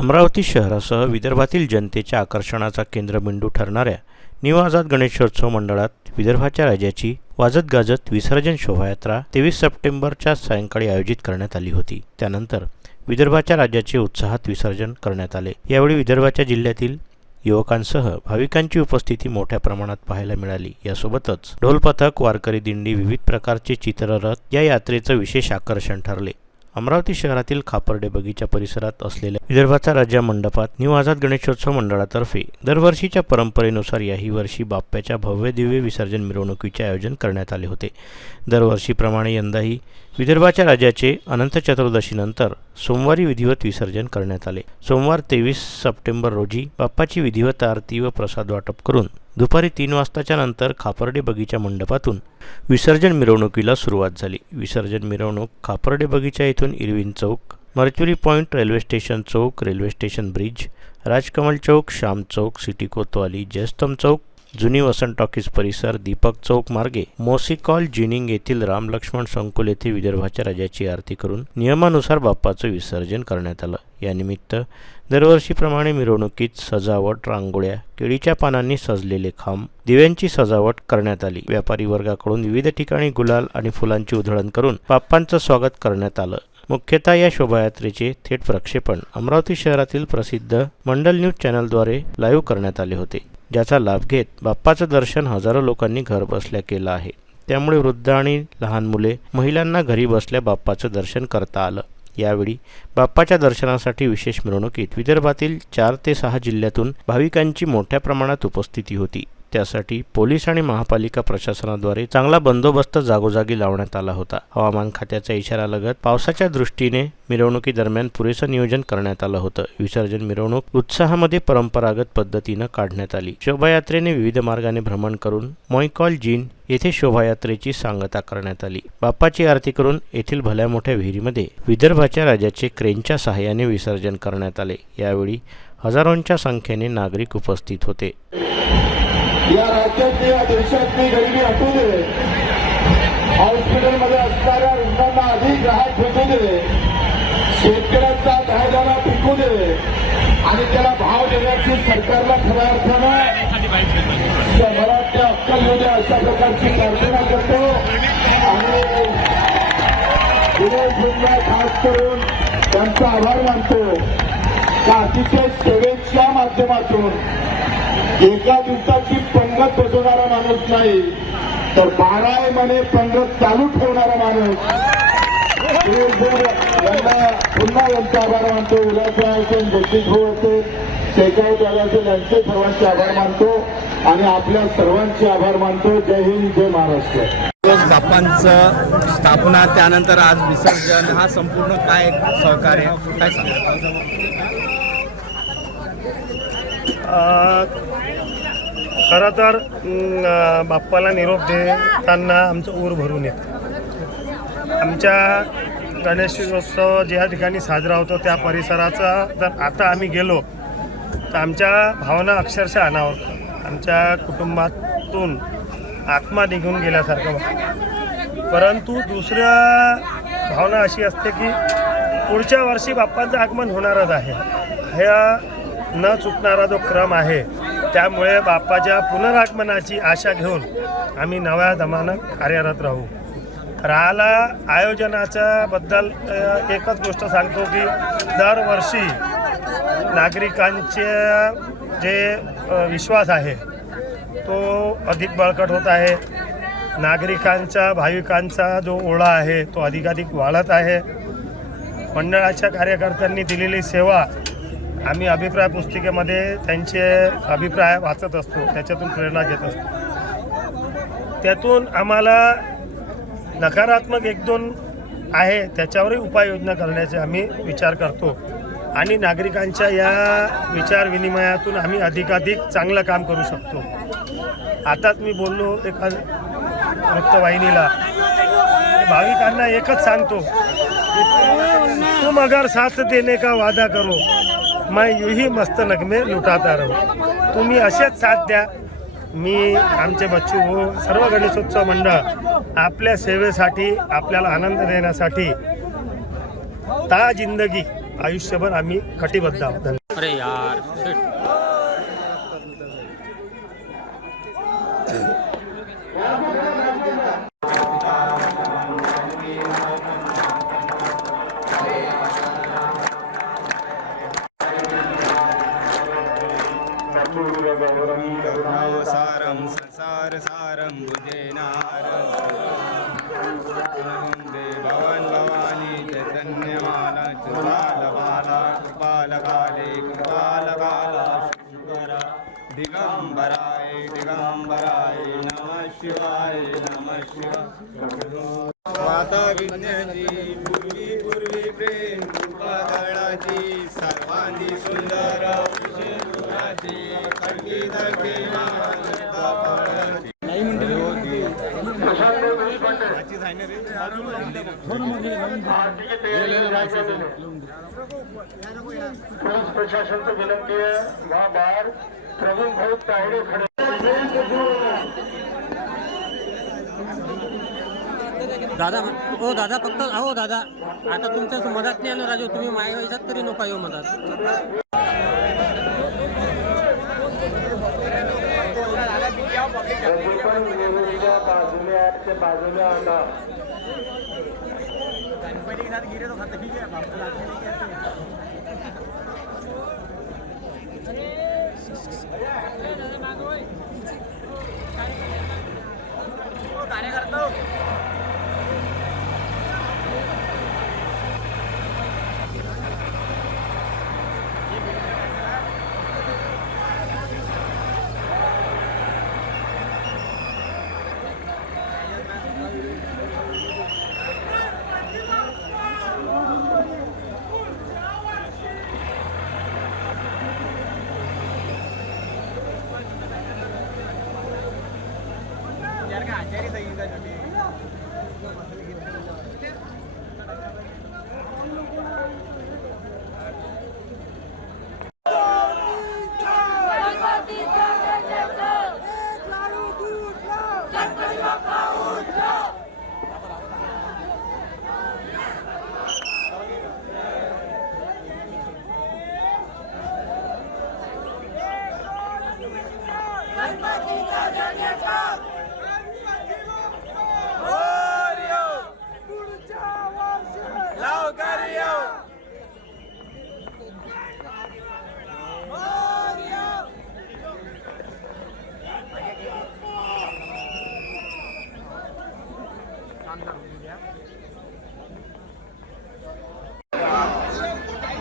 अमरावती शहरासह विदर्भातील जनतेच्या आकर्षणाचा केंद्रबिंदू ठरणाऱ्या न्यू आझाद गणेशोत्सव मंडळात विदर्भाच्या राजाची वाजत गाजत विसर्जन शोभायात्रा 23 सप्टेंबरच्या सायंकाळी आयोजित करण्यात आली होती। त्यानंतर विदर्भाच्या राजाचे उत्साहात विसर्जन करण्यात आले। यावेळी विदर्भाच्या जिल्ह्यातील युवकांसह भाविकांची उपस्थिती मोठ्या प्रमाणात पाहायला मिळाली। यासोबतच ढोल पथक, वारकरी दिंडी, विविध प्रकारचे चित्ररथ या यात्रेचं विशेष आकर्षण ठरले। अमरावती शहरातील खापर्डे बगीचा परिसरात असलेल्या विदर्भाचा राजा मंडपात न्यू आझाद गणेशोत्सव मंडळातर्फे दरवर्षीच्या परंपरेनुसार याही वर्षी बाप्पाच्या भव्य दिव्य विसर्जन मिरवणुकीचे आयोजन करण्यात आले होते। दरवर्षीप्रमाणे यंदाही विदर्भाच्या राजाचे अनंत चतुर्दशीनंतर सोमवारी विधिवत विसर्जन करण्यात आले। सोमवार 23 सप्टेंबर रोजी बाप्पाची विधिवत आरती व प्रसाद वाटप करून दुपारी 3 वाजताच्या नंतर खापर्डे बगीचा मंडपातून विसर्जन मिरवणुकीला सुरुवात झाली। विसर्जन मिरवणूक खापर्डे बगीचा येथून इरविन चौक, मर्च्युरी पॉइंट, रेल्वे स्टेशन चौक, रेल्वे स्टेशन ब्रिज, राजकमल चौक, श्याम चौक, सिटी कोतवाली, जयस्तंभ चौक, जुनी वसंत टॉकीज परिसर, दीपक चौक मार्गे मोसिकॉल जिनिंग येथील राम लक्ष्मण संकुल येथे विदर्भाच्या राजाची आरती करून नियमानुसार बाप्पाचं विसर्जन करण्यात आलं। यानिमित्त दरवर्षीप्रमाणे मिरवणुकीत सजावट, रांगोळ्या, केळीच्या पानांनी सजलेले खांब, दिव्यांची सजावट करण्यात आली। व्यापारी वर्गाकडून विविध ठिकाणी गुलाल आणि फुलांची उधळण करून बाप्पांचं स्वागत करण्यात आलं। मुख्यतः या शोभायात्रेचे थेट प्रक्षेपण अमरावती शहरातील प्रसिद्ध मंडल न्यूज चॅनलद्वारे लाईव्ह करण्यात आले होते, ज्याचा लाभ घेत बाप्पाचं दर्शन हजारो लोकांनी घरबसल्या केलं आहे। त्यामुळे वृद्ध आणि लहान मुले, महिलांना घरी बसल्या बाप्पाचं दर्शन करता आलं। यावेळी बाप्पाच्या दर्शनासाठी विशेष मिरवणुकीत विदर्भातील 4 ते 6 जिल्ह्यातून भाविकांची मोठ्या प्रमाणात उपस्थिती होती। त्यासाठी पोलीस आणि महापालिका प्रशासनाद्वारे चांगला बंदोबस्त जागोजागी लावण्यात आला होता। हवामान खात्याचा इशारा लगत पावसाच्या दृष्टीने मिरवणुकीदरम्यान पुरेसं नियोजन करण्यात आलं होतं। विसर्जन मिरवणूक उत्साहामध्ये परंपरागत पद्धतीनं काढण्यात आली। शोभायात्रेने विविध मार्गाने भ्रमण करून मोईकॉल जिन येथे शोभायात्रेची सांगता करण्यात आली। बाप्पाची आरती करून येथील भल्या मोठ्या विहिरीमध्ये विदर्भाच्या राजाचे क्रेनच्या सहाय्याने विसर्जन करण्यात आले। यावेळी हजारोंच्या संख्येने नागरिक उपस्थित होते। या राज्यातली, या देशातली गरिबी हटू दे, हॉस्पिटलमध्ये असणाऱ्या रुग्णांना अधिक राहत भेटू दे, शेतकऱ्यांचा धायदाना पिकू दे आणि त्याला भाव देण्याची सरकारला खऱ्या अर्थानं मराठ्या अक्कल येऊ द्या अशा प्रकारची प्रार्थना करतो। आणि विरोधींना खास करून त्यांचा आभार मानतो का अतिशय सेवेच्या माध्यमातून एका दिवसाची पंगत बसवणारा माणूस नाही, तर 12 महिने पंगत चालू ठेवणारा माणूस। यांना पुन्हा यांचा आभार मानतो। उल्हासराव असेल, जगदीश भाऊ असेल, शेकावत दादा असेल, यांचे सर्वांचे आभार मानतो आणि आपल्या सर्वांचे आभार मानतो। जय हिंद, जय महाराष्ट्र। बाप्पांचं स्थापना, त्यानंतर आज विसर्जन, हा संपूर्ण काय सहकार्य काय सांगा? खरं तर बाप्पाला निरोप देताना आमचं ऊर भरून येतं। आमच्या गणेशोत्सव ज्या ठिकाणी साजरा होतो त्या परिसराचा जर आता आम्ही गेलो तर आमच्या भावना अक्षरशः अनावरतात। आमच्या कुटुंबातून आत्मा निघून गेल्यासारखं वाटतं। परंतु दुसऱ्या भावना अशी असते की पुढच्या वर्षी बाप्पांचं आगमन होणारच आहे, ह्या न चुकणारा जो क्रम आहे। त्यामुळे बाप्पाच्या पुनरागमनाची आशा घेऊन आम्ही नव्या दमानं कार्यरत राहू। राहिला आयोजनाच्या बद्दल एकच गोष्ट सांगतो की दरवर्षी नागरिकांचे जे विश्वास आहे तो अधिक बळकट होत आहे। नागरिकांचा, भाविकांचा जो ओढा आहे तो अधिकाधिक वाढत आहे। मंडळाच्या कार्यकर्त्यांनी दिलेली सेवा आम्ही अभिप्राय पुस्तिकेमध्ये त्यांचे अभिप्राय वाचत असतो, त्याच्यातून प्रेरणा घेत असतो। त्यातून आम्हाला नकारात्मक 1-2 आहे त्याच्यावरही उपाययोजना करण्याचे आम्ही विचार करतो आणि नागरिकांच्या या विचार विनिमयातून आम्ही अधिकाधिक चांगलं काम करू शकतो। आताच मी बोललो एका वृत्तवाहिनीला, भाविकांना एकच सांगतो की तुम अगर साथ देने का वादा करो मैं यूं ही मस्त नगमे लुटाता राहू। तुम्ही असेच साथ द्या। मी आमचे बच्चू हो सर्व गणेशोत्सव मंडळ आपल्या सेवेसाठी, आपल्याला आनंद देण्यासाठी ता जिंदगी आयुष्यभर आम्ही कटिबद्ध आहोत. धन्यवाद. अरे यार सारं संसार सारं भुजेनारं भवन भवानी चैतन्यमाला चुबालबाला कृपालकाले कृपालकाला शुकरा दिगंबराय दिगंबराय नमः शिवाय नमः शिवाय. माता विज्ञाची पूर्वी पूर्वी प्रेम कृपादळाची सर्वांगी सुंदर विशेषाची खडकी धडकी पोलीस प्रशासनचं विनंती आहे वहाँ बाहर प्रवीण भाऊ तावडे खडे. दादा हो दादा फक्त हो दादा आता तुमच्या मदत नाही आलो राजू तुम्ही माझ्या याच्यात तरी नका येऊ मदत. बाजूला आला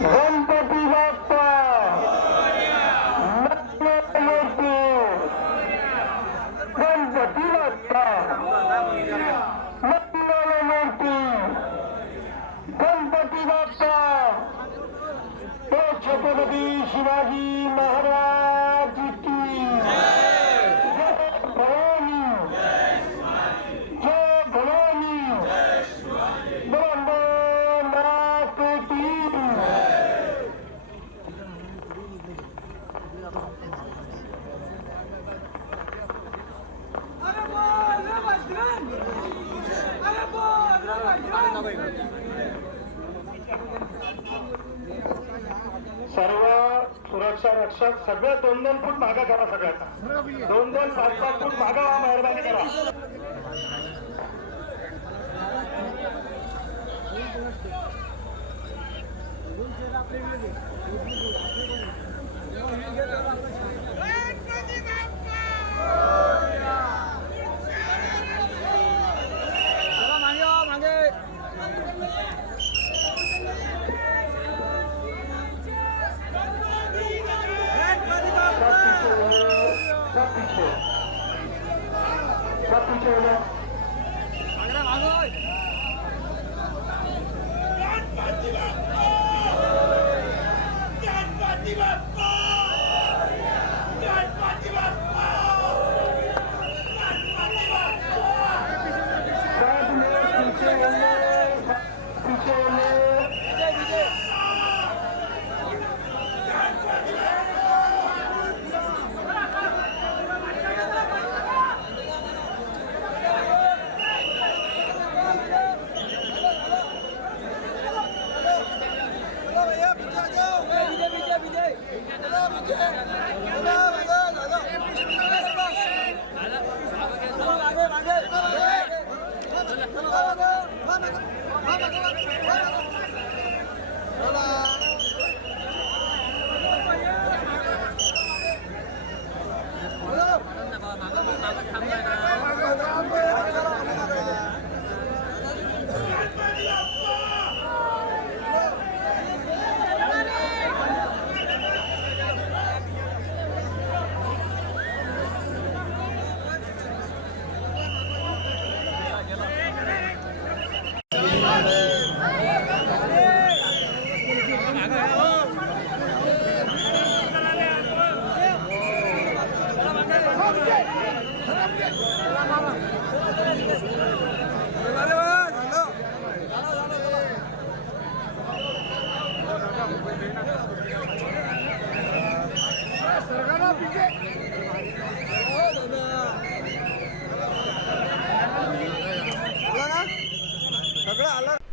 गणपती बाप्पा मंगलमूर्ती गणपती बाप्पा मंगलमूर्ती गणपती बाप्पा तो छत्रपती शिवाजी महाराज की जय भवानी जय भवानी नाथ की सर्व सुरक्षा रक्षक सगळे 2-2 फूट मागा करा. सगळ्याचा 2-2 5-5 फूट मागा व्हा, मेहरबानी करा. सब पीछे हो जाओ.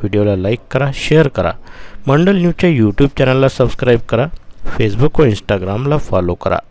व्हिडिओला लाईक करा, शेअर करा. मंडल न्यूजच्या यूट्यूब चॅनलला सबस्क्राईब करा. फेसबुक व इंस्टाग्रामला फॉलो करा.